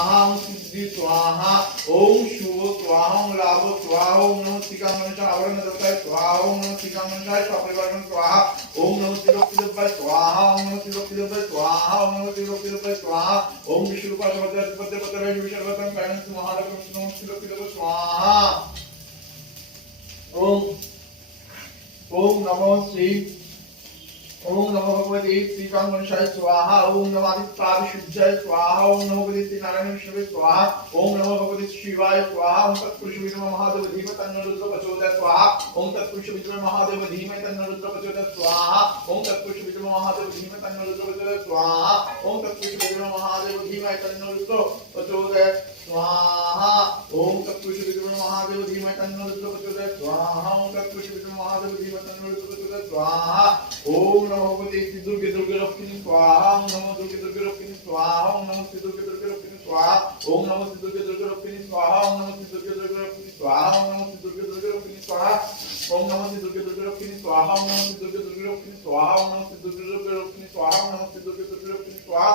स्वाहा सिद्धि स्वाहा ओम शुभ स्वाहा लाभ स्वाहा ओम नमः श्रीकांगणेशाय आवरण दत्ताय स्वाहा ओम नमः श्रीकांगणेशाय स्वापरिवर्तन स्वाहा ओम नमः श्रीलोकपिदब्बाय स्वाहा ओम नमः श्रीलोकपिदब्बाय स्वाहा ओम नमः श्रीलोकपिदब्बाय स्वाहा ओम विष्णुरूपाय सर्वज्ञ विश्ववर्धन कायं महालक्ष्मी नमः श्रीलोकपिदब्बाय स्वाहा ओम नमो श्री ओम नमो भगवते श्रीकांगणेशाय स्वाहा ओम नमो आदित्याय स्वाहा ओम नमो भगवते श्री नारायण विष्णुवे स्वाहा ओम नमो भगवते शिवाय स्वाहा ओम तत्पुरुष विष्णु महादेव धीमहि तन्नो रुद्र प्रचोदयात् स्वाहा ओम तत्पुरुष विष्णु महादेव धीमहि तन्नो रुद्र प्रचोदयात् स्वाहा ओम तत्पुरुष विष्णु महादेव धीमहि तन्नो रुद्र प्रचोदयात् स्वाहा ओम तत्पुरुष विष्णु महादेव धीमहि तन्नो रुद्र प्रचोदयात् स्वाहा ओम तत्पुरुष विष्णु महादेव धीमहि तन्नो रुद्र प्रचोदयात् स्वाहा ओम तत्पुरुष विष्णु महादेव धीमहि तन्नो रुद्र प्रचोदयात् स्वाहा ओम नमो भगवते श्री दुर्गे दुर्गे रक्षिणी स्वाहा ओम नमो दुर्गे दुर्गे रक्षिणी स्वाहा ओम नमो श्री दुर्गे दुर्गे रक्षिणी स्वाहा ओम नमो श्री दुर्गे दुर्गे रक्षिणी स्वाहा ओम नमो श्री दुर्गे दुर्गे रक्षिणी स्वाहा ओम नमो श्री दुर्गे दुर्गे रक्षिणी स्वाहा ओम नमो श्री दुर्गे दुर्गे रक्षिणी स्वाहा ओम नमो श्री दुर्गे दुर्गे रक्षिणी स्वाहा ओम नमो श्री दुर्गे दुर्गे रक्षिणी स्वाहा ओम नमो श्री दुर्गे दुर्गे रक्षिणी स्वाहा।